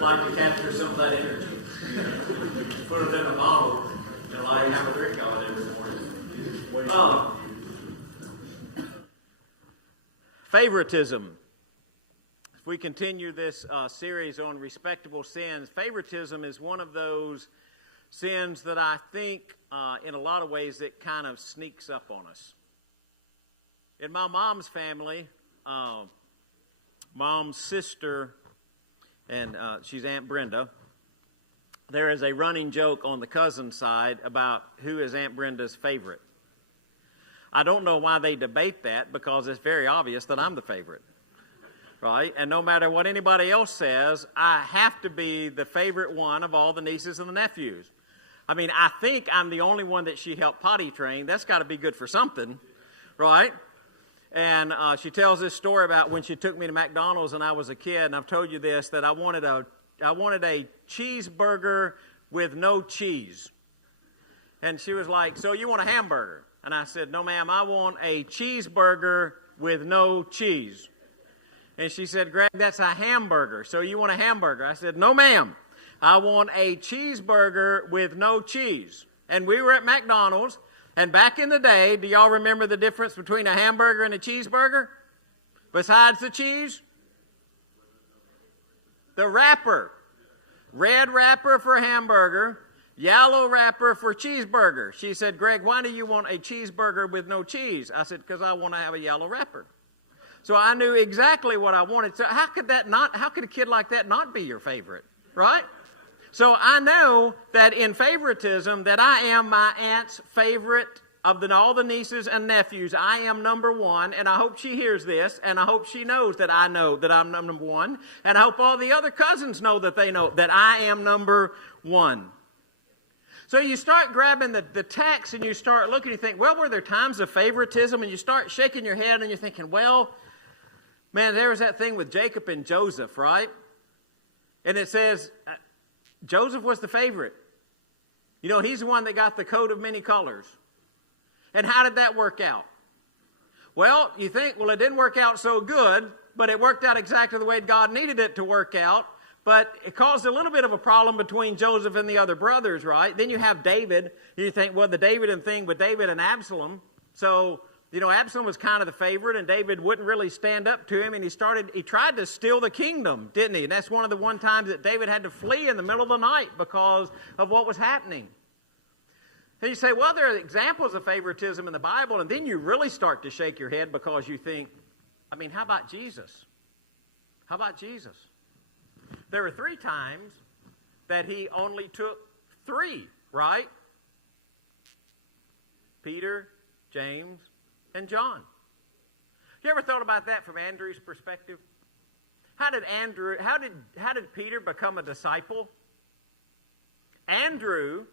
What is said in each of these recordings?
like to capture some of that energy. You know, put it in a bottle and like have a drink on it every morning. Favoritism. If we continue this series on respectable sins, favoritism is one of those sins that I think in a lot of ways it kind of sneaks up on us. In my mom's family, mom's sister, and she's Aunt Brenda, there is a running joke on the cousin side about who is Aunt Brenda's favorite. I don't know why they debate that, because it's very obvious that I'm the favorite, right? And no matter what anybody else says, I have to be the favorite one of all the nieces and the nephews. I mean, I think I'm the only one that she helped potty train. That's got to be good for something, right? And she tells this story about when she took me to McDonald's and I was a kid, and I've told you this, that I wanted a cheeseburger with no cheese. And she was like, "So you want a hamburger?" And I said, "No, ma'am, I want a cheeseburger with no cheese." And she said, "Greg, that's a hamburger. So you want a hamburger?" I said, "No, ma'am, I want a cheeseburger with no cheese." And we were at McDonald's. And back in the day, do y'all remember the difference between a hamburger and a cheeseburger? Besides the cheese? The wrapper. Red wrapper for hamburger, yellow wrapper for cheeseburger. She said, "Greg, why do you want a cheeseburger with no cheese?" I said, "Because I want to have a yellow wrapper." So I knew exactly what I wanted. So how could a kid like that not be your favorite, right? So I know that in favoritism that I am my aunt's favorite of all the nieces and nephews. I am number one, and I hope she hears this, and I hope she knows that I know that I'm number one, and I hope all the other cousins know that they know that I am number one. So you start grabbing the text and you start looking, you think, well, were there times of favoritism? And you start shaking your head and you're thinking, well, man, there was that thing with Jacob and Joseph, right? And it says Joseph was the favorite. You know, he's the one that got the coat of many colors. And how did that work out? Well, you think, well, it didn't work out so good, but it worked out exactly the way God needed it to work out. But it caused a little bit of a problem between Joseph and the other brothers, right? Then you have David. You think, well, the David thing with David and Absalom. So, you know, Absalom was kind of the favorite, and David wouldn't really stand up to him, and he tried to steal the kingdom, didn't he? And that's one of the times that David had to flee in the middle of the night because of what was happening. And you say, well, there are examples of favoritism in the Bible, and then you really start to shake your head because you think, I mean, how about Jesus? How about Jesus? There were 3 times that he only took 3, right? Peter, James, and John. You ever thought about that from Andrew's perspective? How did Peter become a disciple? Andrew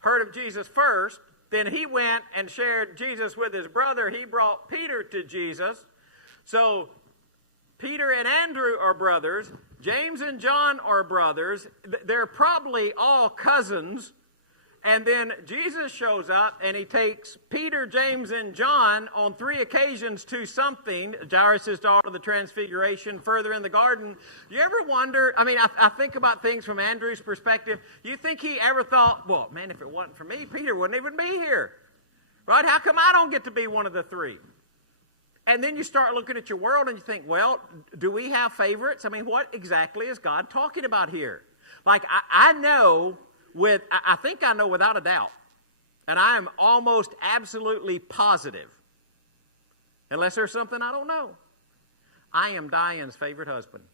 heard of Jesus first, then he went and shared Jesus with his brother. He brought Peter to Jesus. So Peter and Andrew are brothers. James and John are brothers. They're probably all cousins. And then Jesus shows up and he takes Peter, James, and John on 3 occasions to something. Jairus' daughter, the transfiguration, further in the garden. You ever wonder, I mean, I think about things from Andrew's perspective. You think he ever thought, well, man, if it wasn't for me, Peter wouldn't even be here. Right? How come I don't get to be one of the 3? And then you start looking at your world and you think, well, do we have favorites? I mean, what exactly is God talking about here? Like, I know... I think I know without a doubt, and I am almost absolutely positive, unless there's something I don't know, I am Diane's favorite husband.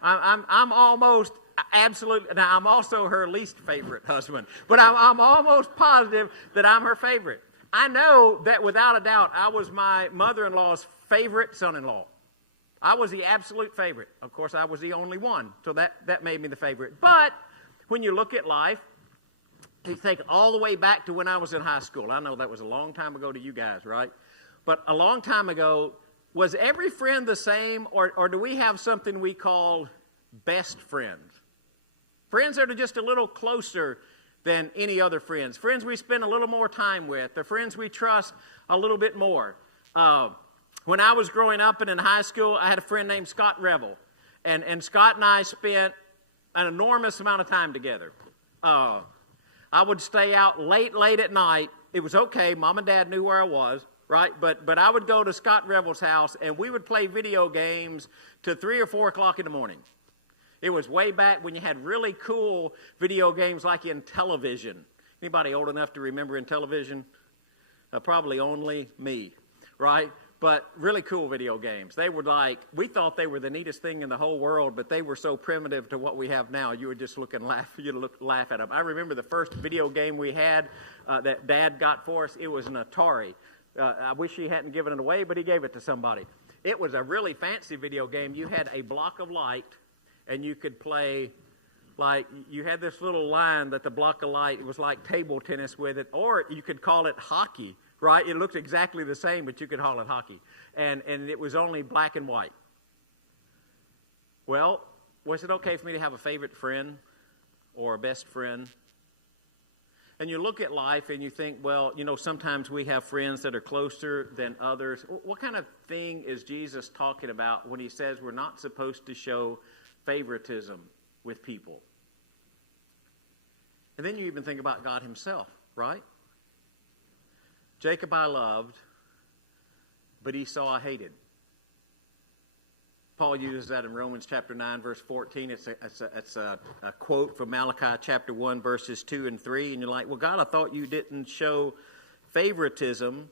I'm almost absolutely, now I'm also her least favorite husband, but I'm almost positive that I'm her favorite. I know that without a doubt, I was my mother-in-law's favorite son-in-law. I was the absolute favorite. Of course, I was the only one, so that made me the favorite. But when you look at life, you think all the way back to when I was in high school. I know that was a long time ago to you guys, right? But a long time ago, was every friend the same, or do we have something we call best friends? Friends that are just a little closer than any other friends. Friends we spend a little more time with. The friends we trust a little bit more. When I was growing up and in high school, I had a friend named Scott Revel. And Scott and I spent an enormous amount of time together. I would stay out late at night. It was okay. Mom and Dad knew where I was, right? But I would go to Scott Revel's house, and we would play video games to 3 or 4 o'clock in the morning. It was way back when you had really cool video games like in television. Anybody old enough to remember in television? Probably only me, right? But really cool video games. They were like, we thought they were the neatest thing in the whole world, but they were so primitive to what we have now, you would just look and laugh. You'd laugh at them. I remember the first video game we had that Dad got for us. It was an Atari. I wish he hadn't given it away, but he gave it to somebody. It was a really fancy video game. You had a block of light, and you could play, like, you had this little line that the block of light, it was like table tennis with it, or you could call it hockey. Right? It looked exactly the same, but you could call it hockey. And it was only black and white. Well, was it okay for me to have a favorite friend or a best friend? And you look at life and you think, well, you know, sometimes we have friends that are closer than others. What kind of thing is Jesus talking about when he says we're not supposed to show favoritism with people? And then you even think about God himself, right? Jacob I loved, but Esau I hated. Paul uses that in Romans chapter 9, verse 14. It's a quote from Malachi chapter 1, verses 2 and 3. And you're like, well, God, I thought you didn't show favoritism.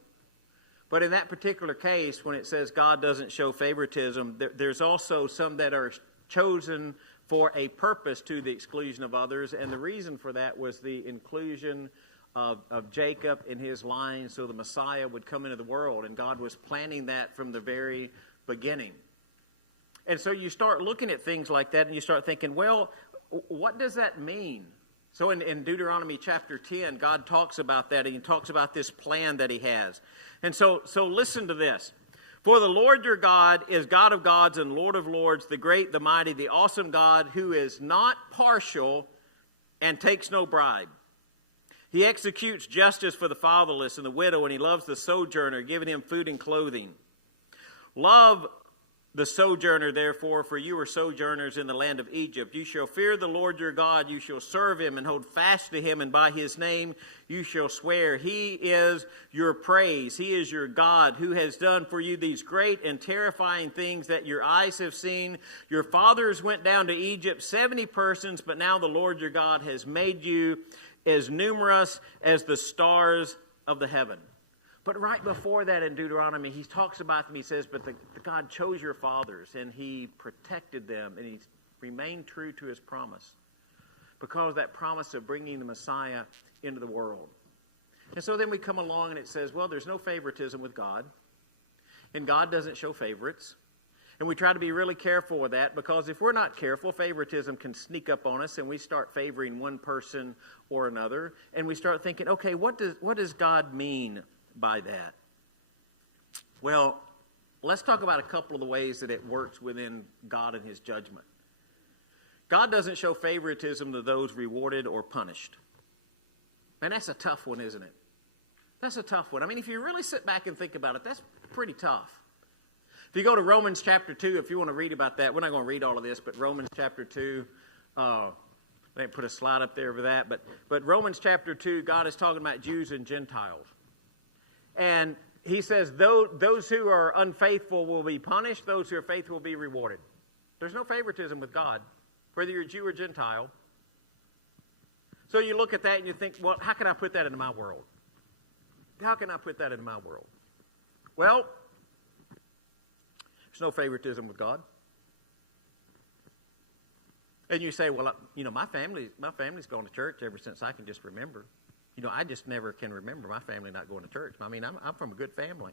But in that particular case, when it says God doesn't show favoritism, there's also some that are chosen for a purpose to the exclusion of others. And the reason for that was the inclusion of Jacob in his line so the Messiah would come into the world. And God was planning that from the very beginning. And so you start looking at things like that and you start thinking, well, what does that mean? So in Deuteronomy chapter 10, God talks about that, and he talks about this plan that he has. And so listen to this. For the Lord your God is God of gods and Lord of lords, the great, the mighty, the awesome God, who is not partial and takes no bribe. He executes justice for the fatherless and the widow, and he loves the sojourner, giving him food and clothing. Love the sojourner, therefore, for you are sojourners in the land of Egypt. You shall fear the Lord your God. You shall serve him and hold fast to him, and by his name you shall swear. He is your praise. He is your God, who has done for you these great and terrifying things that your eyes have seen. Your fathers went down to Egypt, 70 persons, but now the Lord your God has made you as numerous as the stars of the heaven. But right before that in Deuteronomy, he talks about them. He says, but God chose your fathers, and he protected them, and he remained true to his promise because of that promise of bringing the Messiah into the world. And so then we come along and it says, well, there's no favoritism with God, and God doesn't show favorites. And we try to be really careful with that, because if we're not careful, favoritism can sneak up on us and we start favoring one person or another. And we start thinking, okay, what does God mean by that? Well, let's talk about a couple of the ways that it works within God and his judgment. God doesn't show favoritism to those rewarded or punished. And that's a tough one, isn't it? That's a tough one. I mean, if you really sit back and think about it, that's pretty tough. If you go to Romans chapter 2, if you want to read about that, we're not going to read all of this, but Romans chapter 2, they didn't put a slide up there for that, but Romans chapter 2, God is talking about Jews and Gentiles. And he says, those who are unfaithful will be punished, those who are faithful will be rewarded. There's no favoritism with God, whether you're Jew or Gentile. So you look at that and you think, well, how can I put that into my world? How can I put that into my world? Well, there's no favoritism with God. And you say, well, you know, my family's gone to church ever since I can just remember. You know, I just never can remember my family not going to church. I mean, I'm from a good family.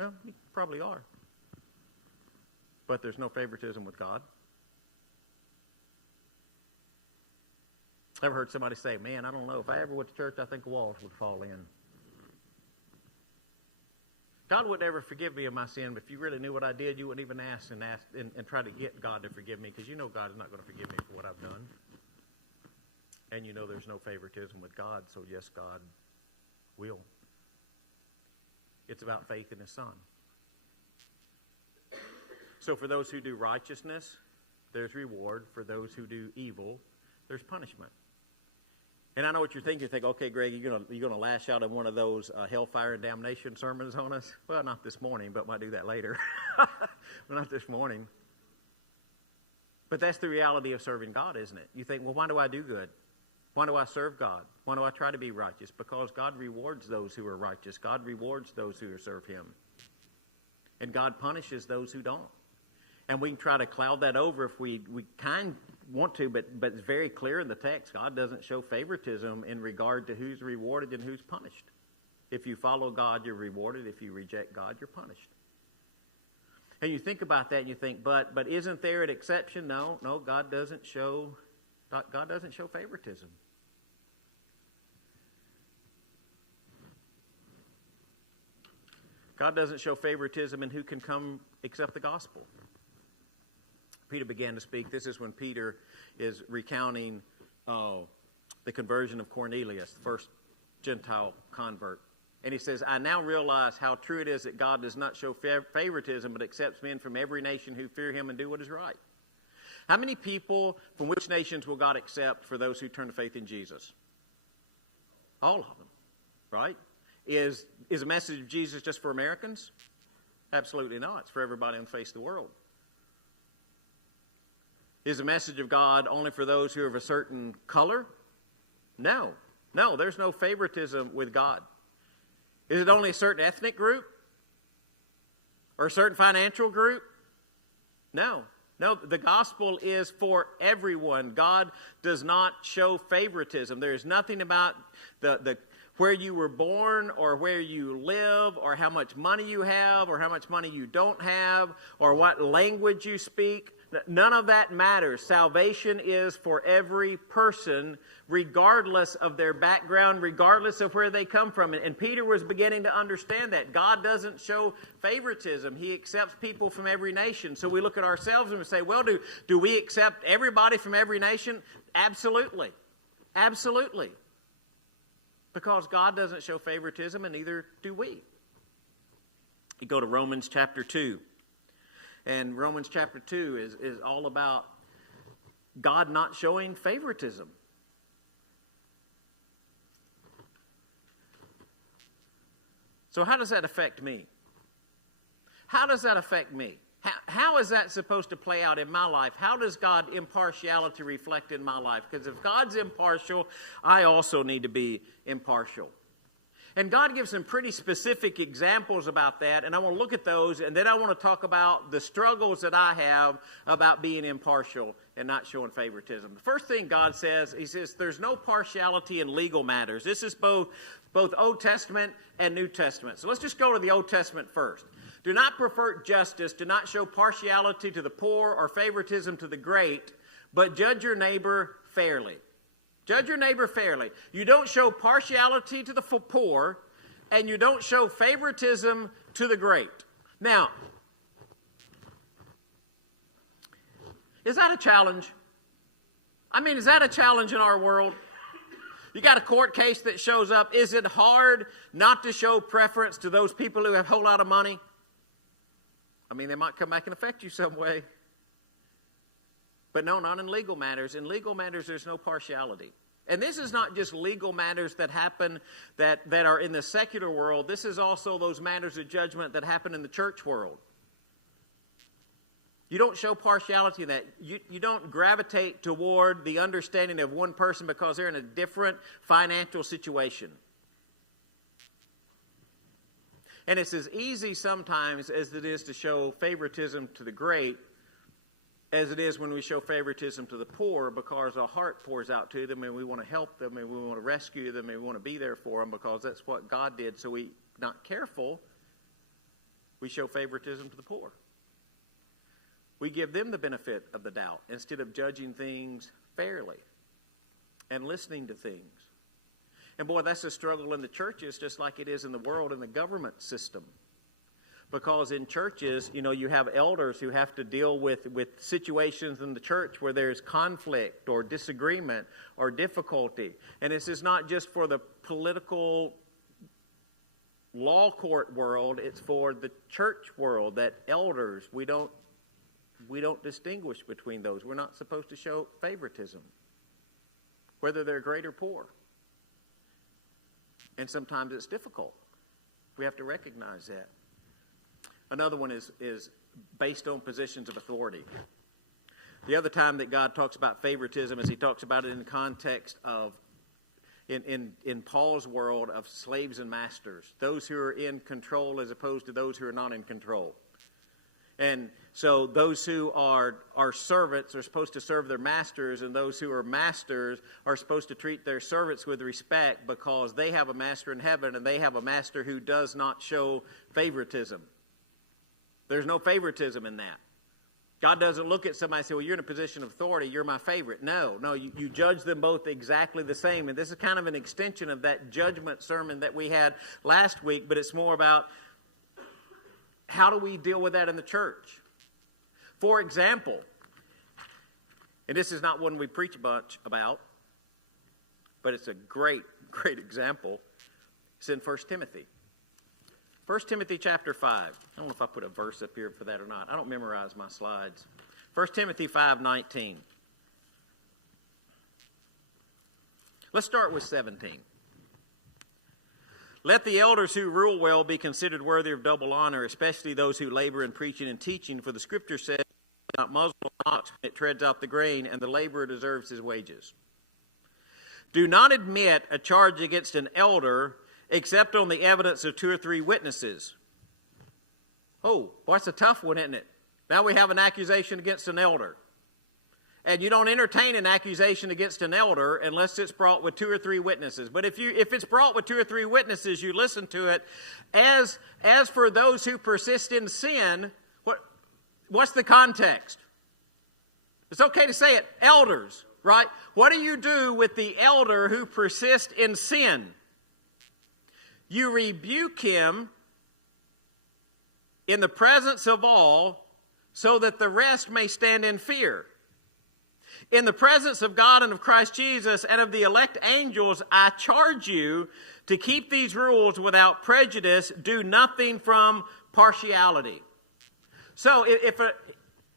Well, you probably are. But there's no favoritism with God. Ever heard somebody say, man, I don't know, if I ever went to church, I think walls would fall in. God would never forgive me of my sin, but if you really knew what I did, you wouldn't even ask and try to get God to forgive me, because you know God is not going to forgive me for what I've done. And you know there's no favoritism with God, so yes, God will. It's about faith in his Son. So for those who do righteousness, there's reward. For those who do evil, there's punishment. And I know what you're thinking. You think, okay, Greg, you're gonna lash out in one of those hellfire and damnation sermons on us? Well, not this morning, but might do that later. Well, not this morning. But that's the reality of serving God, isn't it? You think, well, why do I do good? Why do I serve God? Why do I try to be righteous? Because God rewards those who are righteous. God rewards those who serve Him. And God punishes those who don't. And we can try to cloud that over if we kind want to, but it's very clear in the text. God doesn't show favoritism in regard to who's rewarded and who's punished. If you follow God, you're rewarded. If you reject God, you're punished. And you think about that and you think, but isn't there an exception? No, God doesn't show favoritism. God doesn't show favoritism in who can come accept the gospel. Peter began to speak. This is when Peter is recounting the conversion of Cornelius, the first Gentile convert. And he says, I now realize how true it is that God does not show favoritism, but accepts men from every nation who fear Him and do what is right. How many people from which nations will God accept for those who turn to faith in Jesus? All of them, right? Is a message of Jesus just for Americans? Absolutely not. It's for everybody on the face of the world. Is the message of God only for those who are of a certain color? No, there's no favoritism with God. Is it only a certain ethnic group? Or a certain financial group? No, the gospel is for everyone. God does not show favoritism. There is nothing about the where you were born or where you live or how much money you have or how much money you don't have or what language you speak. None of that matters. Salvation is for every person, regardless of their background, regardless of where they come from. And Peter was beginning to understand that. God doesn't show favoritism. He accepts people from every nation. So we look at ourselves and we say, well, do we accept everybody from every nation? Absolutely. Absolutely. Because God doesn't show favoritism, and neither do we. You go to Romans chapter 2. And Romans chapter 2 is all about God not showing favoritism. So how does that affect me? How does that affect me? How is that supposed to play out in my life? How does God's impartiality reflect in my life? Because if God's impartial, I also need to be impartial. And God gives some pretty specific examples about that, and I want to look at those, and then I want to talk about the struggles that I have about being impartial and not showing favoritism. The first thing God says, He says, there's no partiality in legal matters. This is both Old Testament and New Testament. So let's just go to the Old Testament first. Do not pervert justice, do not show partiality to the poor or favoritism to the great, but judge your neighbor fairly. Judge your neighbor fairly. You don't show partiality to the poor, and you don't show favoritism to the great. Now, is that a challenge? I mean, is that a challenge in our world? You got a court case that shows up. Is it hard not to show preference to those people who have a whole lot of money? I mean, they might come back and affect you some way. But no, not in legal matters. In legal matters, there's no partiality. And this is not just legal matters that happen that are in the secular world. This is also those matters of judgment that happen in the church world. You don't show partiality in that. You don't gravitate toward the understanding of one person because they're in a different financial situation. And it's as easy sometimes as it is to show favoritism to the great as it is when we show favoritism to the poor, because our heart pours out to them and we want to help them and we want to rescue them and we want to be there for them because that's what God did. So we, not careful, we show favoritism to the poor. We give them the benefit of the doubt instead of judging things fairly and listening to things. And boy, that's a struggle in the churches just like it is in the world in the government system. Because in churches, you have elders who have to deal with situations in the church where there's conflict or disagreement or difficulty. And this is not just for the political law court world, it's for the church world, that elders, we don't we don't distinguish between those. We're not supposed to show favoritism, whether they're great or poor. And sometimes it's difficult. We have to recognize that. Another one is based on positions of authority. The other time that God talks about favoritism is he talks about it in the context of, in Paul's world, of slaves and masters, those who are in control as opposed to those who are not in control. And so those who are servants are supposed to serve their masters, and those who are masters are supposed to treat their servants with respect because they have a master in heaven and they have a master who does not show favoritism. There's no favoritism in that. God doesn't look at somebody and say, well, you're in a position of authority, you're my favorite. No, you judge them both exactly the same. And this is kind of an extension of that judgment sermon that we had last week, but it's more about how do we deal with that in the church? For example, and this is not one we preach a bunch about, but it's a great, great example. It's in 1 Timothy. 1 Timothy chapter 5. I don't know if I put a verse up here for that or not. I don't memorize my slides. 1 Timothy 5:19. Let's start with 17. Let the elders who rule well be considered worthy of double honor, especially those who labor in preaching and teaching. For the Scripture says, not muzzle an ox when it treads out the grain, and the laborer deserves his wages. Do not admit a charge against an elder except on the evidence of 2 or 3 witnesses. Oh, boy, that's a tough one, isn't it? Now we have an accusation against an elder. And you don't entertain an accusation against an elder unless it's brought with 2 or 3 witnesses. But if it's brought with 2 or 3 witnesses, you listen to it. As for those who persist in sin, what's the context? It's okay to say it, elders, right? What do you do with the elder who persists in sin? You rebuke him in the presence of all so that the rest may stand in fear. In the presence of God and of Christ Jesus and of the elect angels, I charge you to keep these rules without prejudice. Do nothing from partiality. So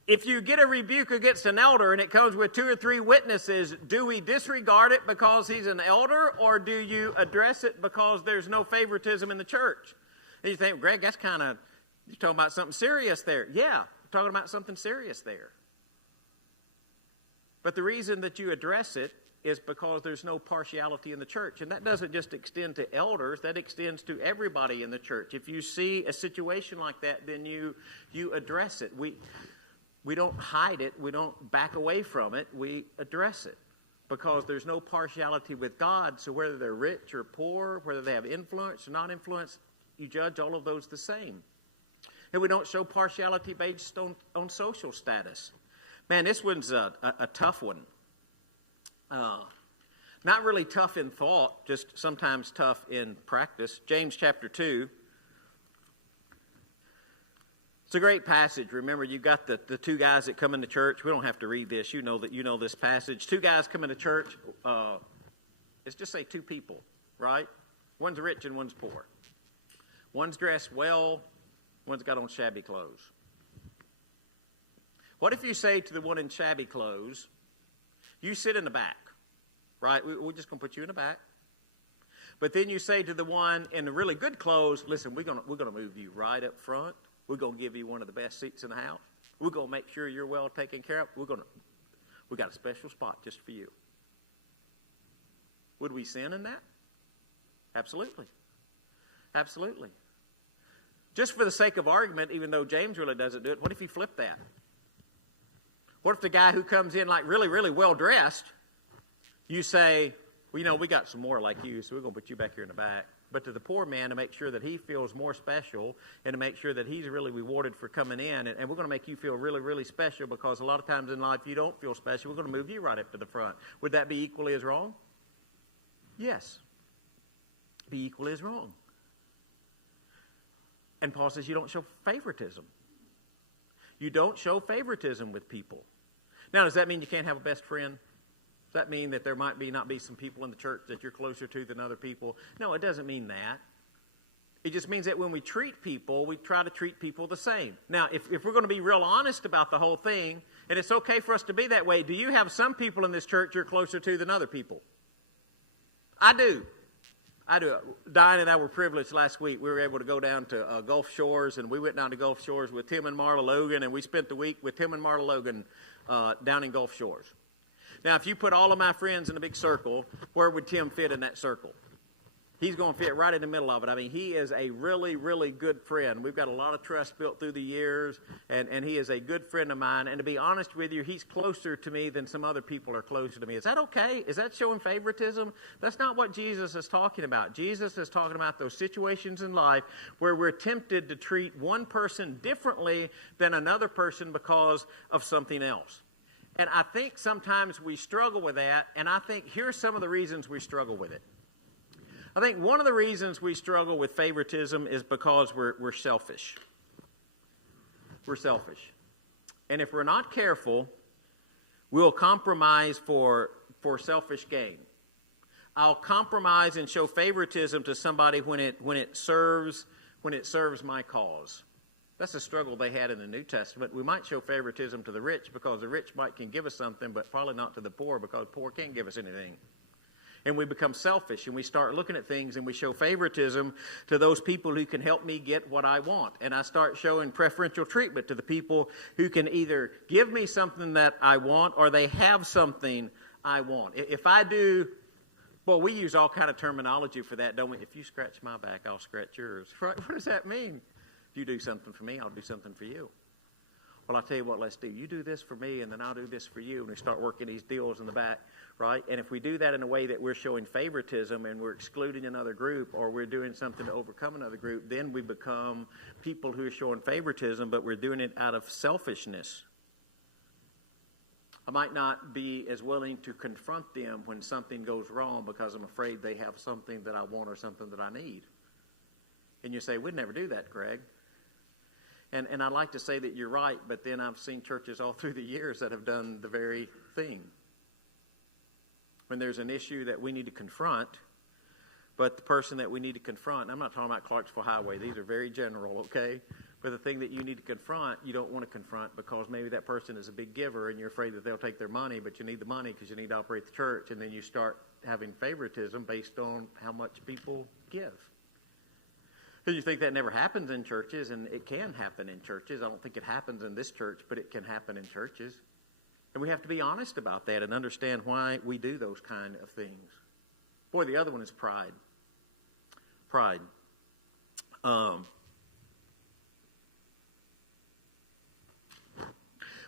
if you get a rebuke against an elder and it comes with 2 or 3 witnesses, do we disregard it because he's an elder, or do you address it because there's no favoritism in the church? And you think, Greg, that's you're talking about something serious there. Yeah, we're talking about something serious there. But the reason that you address it is because there's no partiality in the church. And that doesn't just extend to elders, that extends to everybody in the church. If you see a situation like that, then you address it. We don't hide it. We don't back away from it. We address it because there's no partiality with God. So whether they're rich or poor, whether they have influence or not influence, you judge all of those the same. And we don't show partiality based on social status. Man, this one's a tough one. Not really tough in thought, just sometimes tough in practice. James chapter 2. It's a great passage. Remember, you've got the 2 guys that come into church. We don't have to read this. You know this passage. 2 guys come into church. Let's just say 2 people, right? One's rich and one's poor. One's dressed well. One's got on shabby clothes. What if you say to the one in shabby clothes, you sit in the back, right? We're just going to put you in the back. But then you say to the one in the really good clothes, listen, we're going to move you right up front. We're going to give you one of the best seats in the house. We're going to make sure you're well taken care of. We got a special spot just for you. Would we sin in that? Absolutely. Absolutely. Just for the sake of argument, even though James really doesn't do it, what if you flip that? What if the guy who comes in like really, really well dressed, you say, well, we got some more like you, so we're going to put you back here in the back. But to the poor man, to make sure that he feels more special and to make sure that he's really rewarded for coming in. And we're going to make you feel really, really special because a lot of times in life you don't feel special. We're going to move you right up to the front. Would that be equally as wrong? Yes. Be equally as wrong. And Paul says you don't show favoritism. You don't show favoritism with people. Now, does that mean you can't have a best friend? Does that mean that there might not be some people in the church that you're closer to than other people? No, it doesn't mean that. It just means that when we treat people, we try to treat people the same. Now, if we're going to be real honest about the whole thing, and it's okay for us to be that way, do you have some people in this church you're closer to than other people? I do. Diane and I were privileged last week. We were able to go down to Gulf Shores, and we went down to Gulf Shores with Tim and Marla Logan, and we spent the week with Tim and Marla Logan down in Gulf Shores. Now, if you put all of my friends in a big circle, where would Tim fit in that circle? He's going to fit right in the middle of it. I mean, he is a really, really good friend. We've got a lot of trust built through the years, and he is a good friend of mine. And to be honest with you, he's closer to me than some other people are closer to me. Is that okay? Is that showing favoritism? That's not what Jesus is talking about. Jesus is talking about those situations in life where we're tempted to treat one person differently than another person because of something else. And I think sometimes we struggle with that, and I think here's some of the reasons we struggle with it. I think one of the reasons we struggle with favoritism is because we're selfish. We're selfish. And if we're not careful, we'll compromise for selfish gain. I'll compromise and show favoritism to somebody when it serves my cause. That's a struggle they had in the New Testament. We might show favoritism to the rich because the rich can give us something, but probably not to the poor because the poor can't give us anything. And we become selfish, and we start looking at things, and we show favoritism to those people who can help me get what I want. And I start showing preferential treatment to the people who can either give me something that I want or they have something I want. If I do, well, we use all kind of terminology for that, don't we? If you scratch my back, I'll scratch yours. Right? What does that mean? If you do something for me, I'll do something for you. Well, I'll tell you what, let's do. You do this for me, and then I'll do this for you. And we start working these deals in the back, right? And if we do that in a way that we're showing favoritism and we're excluding another group or we're doing something to overcome another group, then we become people who are showing favoritism, but we're doing it out of selfishness. I might not be as willing to confront them when something goes wrong because I'm afraid they have something that I want or something that I need. And you say, we'd never do that, Craig. And I'd like to say that you're right, but then I've seen churches all through the years that have done the very thing. When there's an issue that we need to confront, but the person that we need to confront, I'm not talking about Clarksville Highway, these are very general, okay? But the thing that you need to confront, you don't want to confront because maybe that person is a big giver and you're afraid that they'll take their money, but you need the money because you need to operate the church, and then you start having favoritism based on how much people give. You think that never happens in churches, and it can happen in churches. I don't think it happens in this church, but it can happen in churches. And we have to be honest about that and understand why we do those kind of things. Boy, the other one is pride. Pride.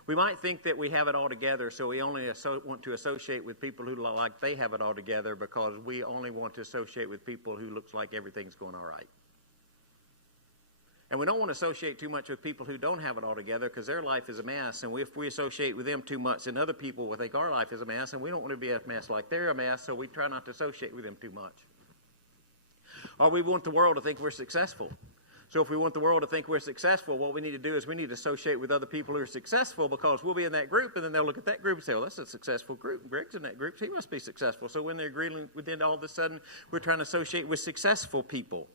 We might think that we have it all together, so we only want to associate with people who look like they have it all together because we only want to associate with people who looks like everything's going all right. And we don't want to associate too much with people who don't have it all together because their life is a mess. And if we associate with them too much, then other people will think our life is a mess, and we don't want to be a mess like they're a mess, so we try not to associate with them too much. Or we want the world to think we're successful. So if we want the world to think we're successful, what we need to do is we need to associate with other people who are successful because we'll be in that group, and then they'll look at that group and say, well, that's a successful group. Greg's in that group, so he must be successful. So when they're agreeing with it, all of a sudden, we're trying to associate with successful people.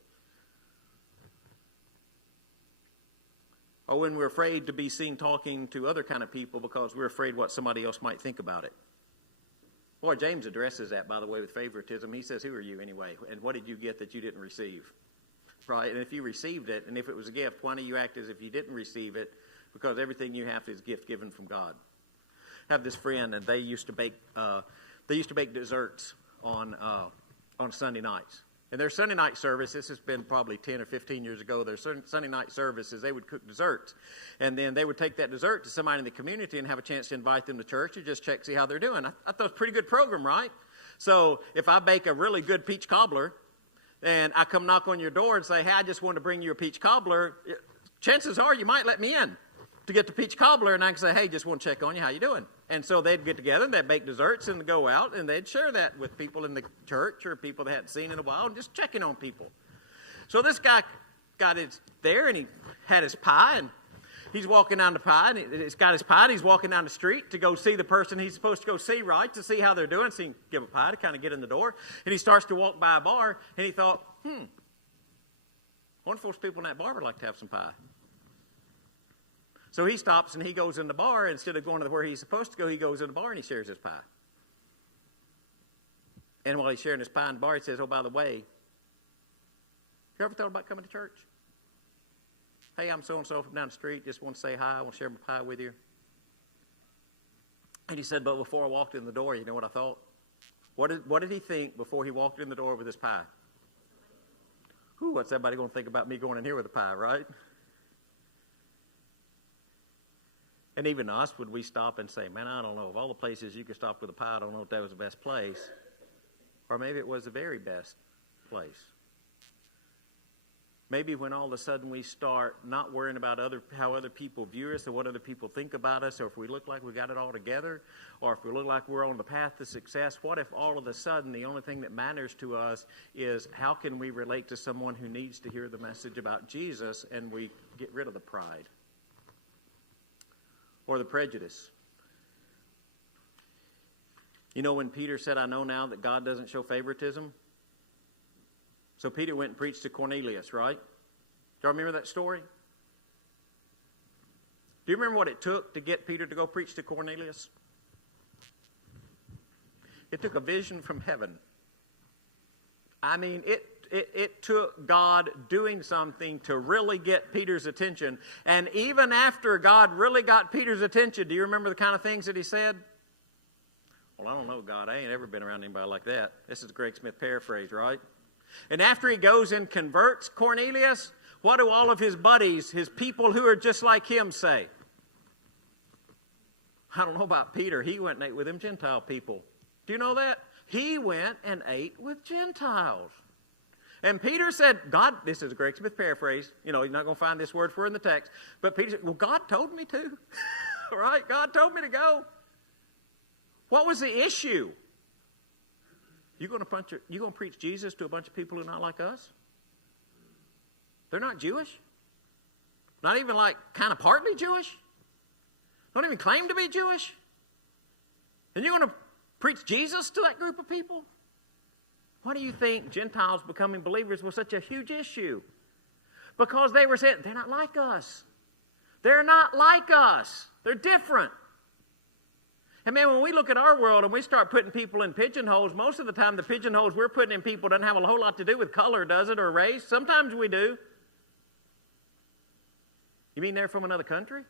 Or when we're afraid to be seen talking to other kind of people because we're afraid what somebody else might think about it. Boy, James addresses that, by the way, with favoritism. He says, who are you anyway? And what did you get that you didn't receive? Right? And if you received it, and if it was a gift, why don't you act as if you didn't receive it? Because everything you have is a gift given from God. I have this friend, and they used to bake desserts on Sunday nights. And their Sunday night service, this has been probably 10 or 15 years ago, their Sunday night services, they would cook desserts. And then they would take that dessert to somebody in the community and have a chance to invite them to church and just check, see how they're doing. I thought it was a pretty good program, right? So if I bake a really good peach cobbler and I come knock on your door and say, hey, I just want to bring you a peach cobbler, chances are you might let me in to get the peach cobbler, and I can say, hey, just want to check on you, how you doing? And so they'd get together, and they'd bake desserts and go out, and they'd share that with people in the church or people they hadn't seen in a while, and just checking on people. So this guy got his there, and he had his pie, and he's walking down the pie, and he's got his pie, and he's walking down the street to go see the person he's supposed to go see, right, to see how they're doing, so he can give a pie to kind of get in the door. And he starts to walk by a bar, and he thought, wonder if those people in that bar would like to have some pie. So he stops and he goes in the bar. Instead of going to where he's supposed to go, he goes in the bar and he shares his pie. And while he's sharing his pie in the bar, he says, oh, by the way, you ever thought about coming to church? Hey, I'm so-and-so from down the street. Just want to say hi. I want to share my pie with you. And he said, but before I walked in the door, you know what I thought? What did he think before he walked in the door with his pie? What's everybody going to think about me going in here with a pie, right? And even us, would we stop and say, man, I don't know. Of all the places you could stop with a pie, I don't know if that was the best place. Or maybe it was the very best place. Maybe when all of a sudden we start not worrying about how other people view us or what other people think about us, or if we look like we got it all together, or if we look like we're on the path to success, what if all of a sudden the only thing that matters to us is how can we relate to someone who needs to hear the message about Jesus, and we get rid of the pride or the prejudice. You know when Peter said, I know now that God doesn't show favoritism? So Peter went and preached to Cornelius, right? Do you remember that story? Do you remember what it took to get Peter to go preach to Cornelius? It took a vision from heaven. I mean, it took God doing something to really get Peter's attention. And even after God really got Peter's attention, do you remember the kind of things that he said? Well, I don't know, God. I ain't ever been around anybody like that. This is Greg Smith paraphrase, right? And after he goes and converts Cornelius, what do all of his buddies, his people who are just like him, say? I don't know about Peter. He went and ate with them Gentile people. Do you know that? He went and ate with Gentiles. And Peter said, God, this is a Greg Smith paraphrase. You know, you're not going to find this word for it in the text. But Peter said, well, God told me to. Right? God told me to go. What was the issue? You going to preach Jesus to a bunch of people who are not like us? They're not Jewish. Not even like kind of partly Jewish. Don't even claim to be Jewish. And you're going to preach Jesus to that group of people? Why do you think Gentiles becoming believers was such a huge issue? Because they were saying, they're not like us. They're not like us. They're different. And man, when we look at our world and we start putting people in pigeonholes, most of the time the pigeonholes we're putting in people doesn't have a whole lot to do with color, does it, or race? Sometimes we do. You mean they're from another country?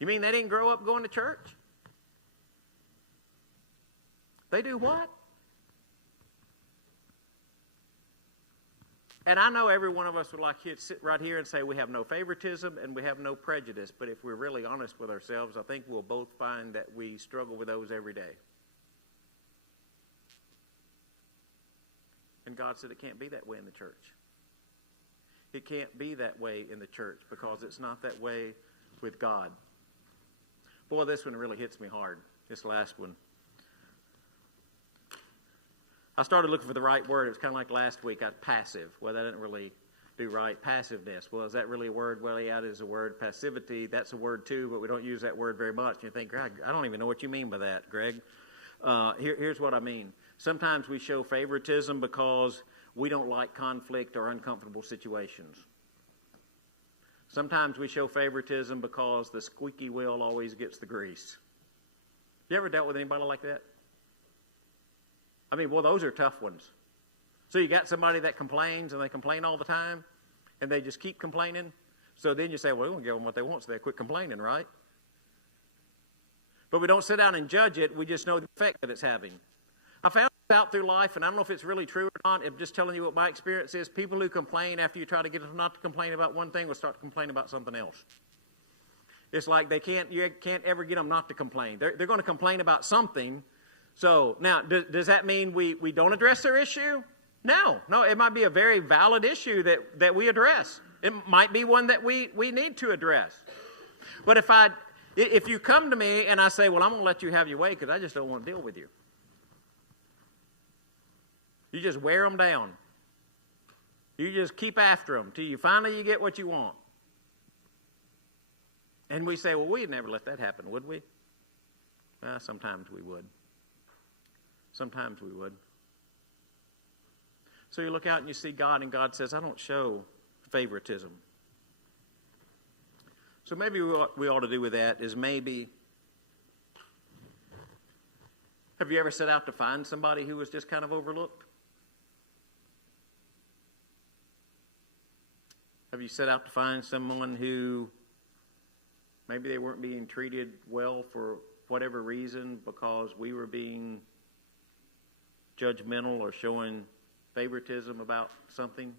You mean they didn't grow up going to church? They do what? And I know every one of us would like to sit right here and say we have no favoritism and we have no prejudice. But if we're really honest with ourselves, I think we'll both find that we struggle with those every day. And God said it can't be that way in the church. It can't be that way in the church because it's not that way with God. Boy, this one really hits me hard, this last one. I started looking for the right word. It was kind of like last week, passive. Well, that didn't really do right. Passiveness. Well, is that really a word? Well, yeah, it is a word. Passivity, that's a word too, but we don't use that word very much. And you think, Greg, I don't even know what you mean by that, Greg. Here's what I mean. Sometimes we show favoritism because we don't like conflict or uncomfortable situations. Sometimes we show favoritism because the squeaky wheel always gets the grease. You ever dealt with anybody like that? I mean, well, those are tough ones. So you got somebody that complains, and they complain all the time, and they just keep complaining. So then you say, well, we'll give them what they want, so they quit complaining, right? But we don't sit down and judge it. We just know the effect that it's having. I found this out through life, and I don't know if it's really true or not. I'm just telling you what my experience is. People who complain after you try to get them not to complain about one thing will start to complain about something else. It's like you can't ever get them not to complain. They're going to complain about something. So now, does that mean we don't address their issue? No, it might be a very valid issue that we address. It might be one that we need to address. But if you come to me and I say, well, I'm going to let you have your way because I just don't want to deal with you. You just wear them down. You just keep after them till you finally get what you want. And we say, well, we'd never let that happen, would we? Well, sometimes we would. Sometimes we would. So you look out and you see God, and God says, I don't show favoritism. So maybe what we ought to do with that is maybe, have you ever set out to find somebody who was just kind of overlooked? Have you set out to find someone who maybe they weren't being treated well for whatever reason because we were being judgmental or showing favoritism about something?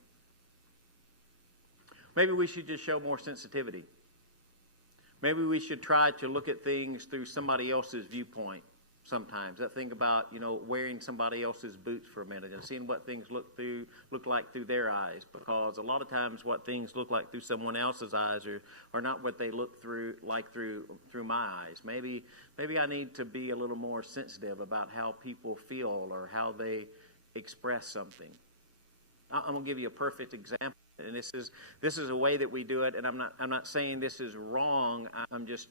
Maybe we should just show more sensitivity. Maybe we should try to look at things through somebody else's viewpoint sometimes. That thing about, wearing somebody else's boots for a minute and seeing what things look like through their eyes. Because a lot of times what things look like through someone else's eyes are not what they look through my eyes. Maybe I need to be a little more sensitive about how people feel or how they express something. I'm going to give you a perfect example. And this is a way that we do it, and I'm not saying this is wrong. I'm just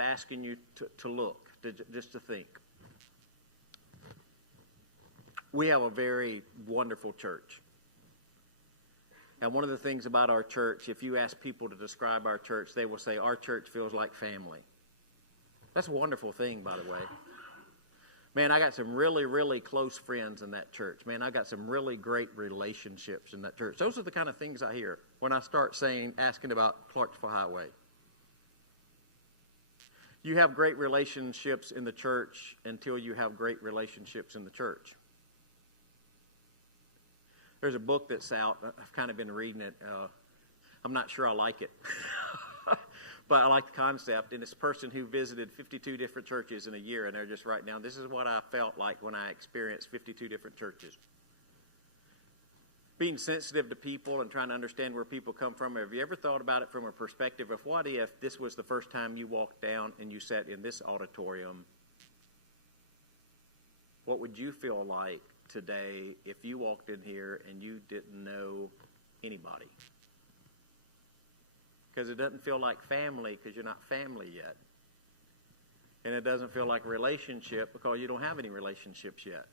asking you to look, just to think. We have a very wonderful church. And one of the things about our church, if you ask people to describe our church, they will say our church feels like family. That's a wonderful thing, by the way. Man, I got some really, really close friends in that church. Man, I got some really great relationships in that church. Those are the kind of things I hear when I start asking about Clarksville Highway. You have great relationships in the church until you have great relationships in the church. There's a book that's out. I've kind of been reading it. I'm not sure I like it. But I like the concept, and it's a person who visited 52 different churches in a year, and they're just writing down, this is what I felt like when I experienced 52 different churches. Being sensitive to people and trying to understand where people come from. Have you ever thought about it from a perspective of what if this was the first time you walked down and you sat in this auditorium? What would you feel like today if you walked in here and you didn't know anybody? Because it doesn't feel like family because you're not family yet. And it doesn't feel like a relationship because you don't have any relationships yet.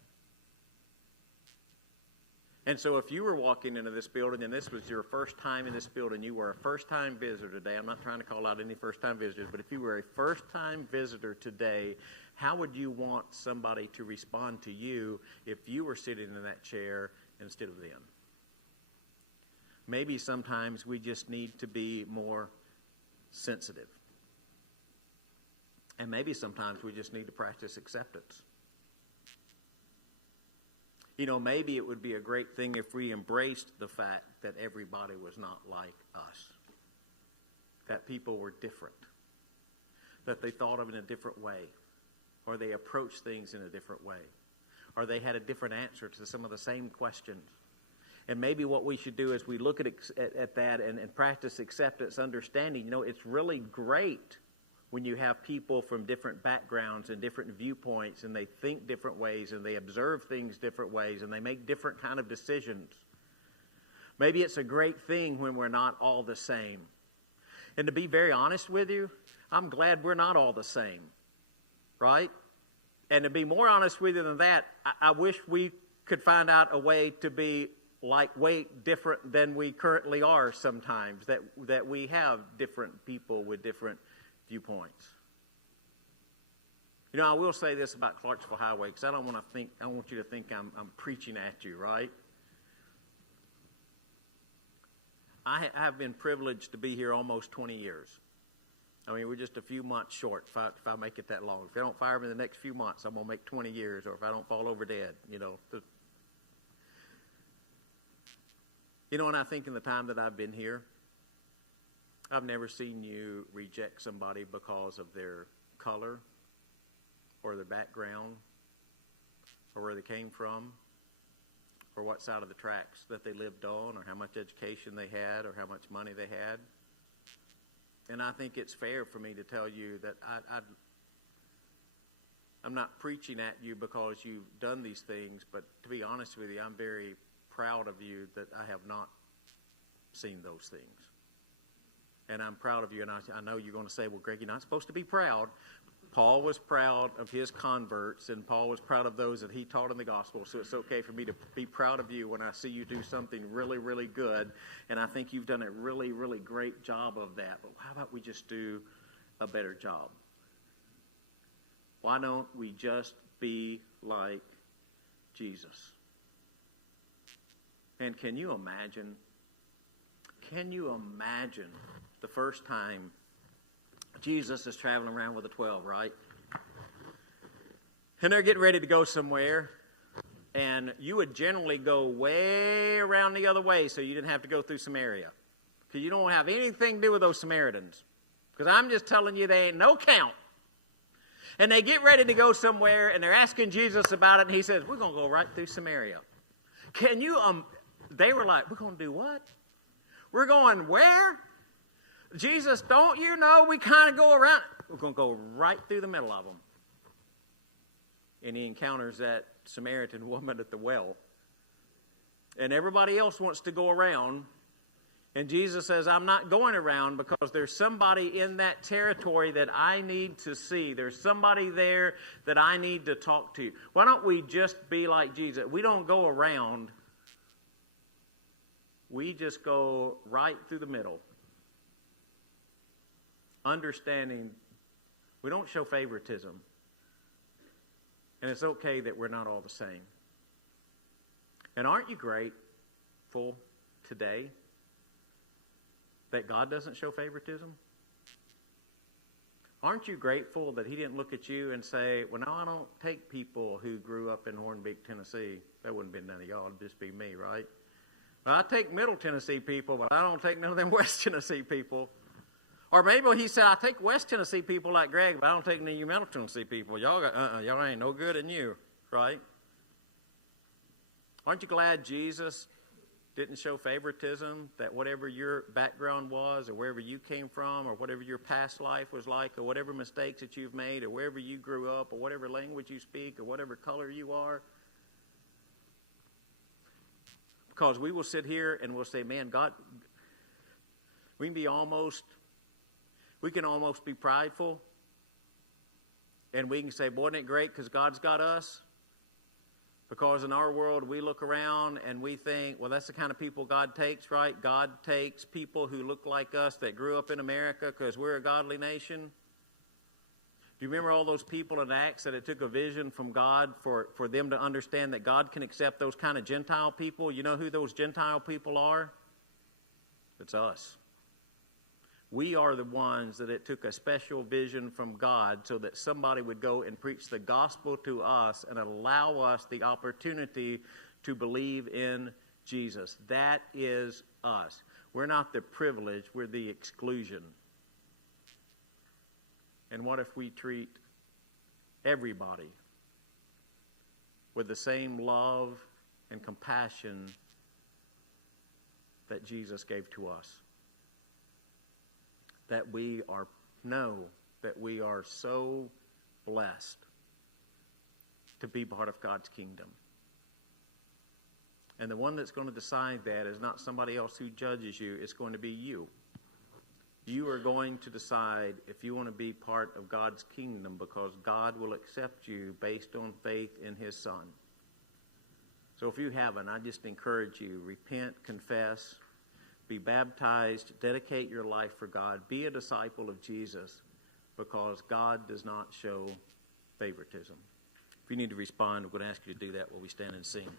And so if you were walking into this building and this was your first time in this building, you were a first-time visitor today. I'm not trying to call out any first-time visitors, but if you were a first-time visitor today, how would you want somebody to respond to you if you were sitting in that chair instead of them? Maybe sometimes we just need to be more sensitive. And maybe sometimes we just need to practice acceptance. Maybe it would be a great thing if we embraced the fact that everybody was not like us. That people were different. That they thought of it in a different way. Or they approached things in a different way. Or they had a different answer to some of the same questions. And maybe what we should do is we look at that and practice acceptance, understanding. It's really great when you have people from different backgrounds and different viewpoints, and they think different ways, and they observe things different ways, and they make different kind of decisions. Maybe it's a great thing when we're not all the same. And to be very honest with you, I'm glad we're not all the same, right? And to be more honest with you than that, I wish we could find out a way to be lightweight, different than we currently are sometimes, that we have different people with different viewpoints. I will say this about Clarksville Highway, because I don't want you to think I'm preaching at you, right? I have been privileged to be here almost 20 years. We're just a few months short if I make it that long. If they don't fire me in the next few months, I'm going to make 20 years, or if I don't fall over dead, And I think in the time that I've been here, I've never seen you reject somebody because of their color or their background or where they came from or what side of the tracks that they lived on or how much education they had or how much money they had. And I think it's fair for me to tell you that I'm not preaching at you because you've done these things, but to be honest with you, I'm very proud of you that I have not seen those things. And I'm proud of you, and I know you're going to say, well, Greg, you're not supposed to be proud. Paul was proud of his converts, and Paul was proud of those that he taught in the gospel. So it's okay for me to be proud of you when I see you do something really, really good. And I think you've done a really, really great job of that. But how about we just do a better job? Why don't we just be like Jesus? And can you imagine the first time Jesus is traveling around with the 12, right? And they're getting ready to go somewhere. And you would generally go way around the other way so you didn't have to go through Samaria. Because you don't have anything to do with those Samaritans. Because I'm just telling you, they ain't no count. And they get ready to go somewhere, and they're asking Jesus about it, and he says, we're going to go right through Samaria. Can you, they were like, we're going to do what? We're going where? Jesus, don't you know we kind of go around? We're going to go right through the middle of them. And he encounters that Samaritan woman at the well. And everybody else wants to go around. And Jesus says, I'm not going around because there's somebody in that territory that I need to see. There's somebody there that I need to talk to. Why don't we just be like Jesus? We don't go around. We just go right through the middle. Understanding we don't show favoritism. And it's okay that we're not all the same. And aren't you grateful today that God doesn't show favoritism? Aren't you grateful that he didn't look at you and say, well, no, I don't take people who grew up in Hornbeak, Tennessee. That wouldn't be none of y'all. It'd just be me, right? Well, I take Middle Tennessee people, but I don't take none of them West Tennessee people. Or maybe he said, I take West Tennessee people like Greg, but I don't take any of you Middle Tennessee people. Y'all ain't no good in you, right? Aren't you glad Jesus didn't show favoritism, that whatever your background was, or wherever you came from, or whatever your past life was like, or whatever mistakes that you've made, or wherever you grew up, or whatever language you speak, or whatever color you are? Because we will sit here and we'll say, man, God, we can almost be prideful, and we can say, boy, isn't it great because God's got us? Because in our world, we look around and we think, well, that's the kind of people God takes, right? God takes people who look like us that grew up in America because we're a godly nation. Do you remember all those people in Acts that it took a vision from God for them to understand that God can accept those kind of Gentile people? You know who those Gentile people are? It's us. We are the ones that it took a special vision from God so that somebody would go and preach the gospel to us and allow us the opportunity to believe in Jesus. That is us. We're not the privilege, we're the exclusion. And what if we treat everybody with the same love and compassion that Jesus gave to us? That we know that we are so blessed to be part of God's kingdom. And the one that's going to decide that is not somebody else who judges you. It's going to be you. You are going to decide if you want to be part of God's kingdom, because God will accept you based on faith in his Son. So if you haven't, I just encourage you, repent, confess, be baptized, dedicate your life for God, be a disciple of Jesus, because God does not show favoritism. If you need to respond, we're going to ask you to do that while we stand and sing.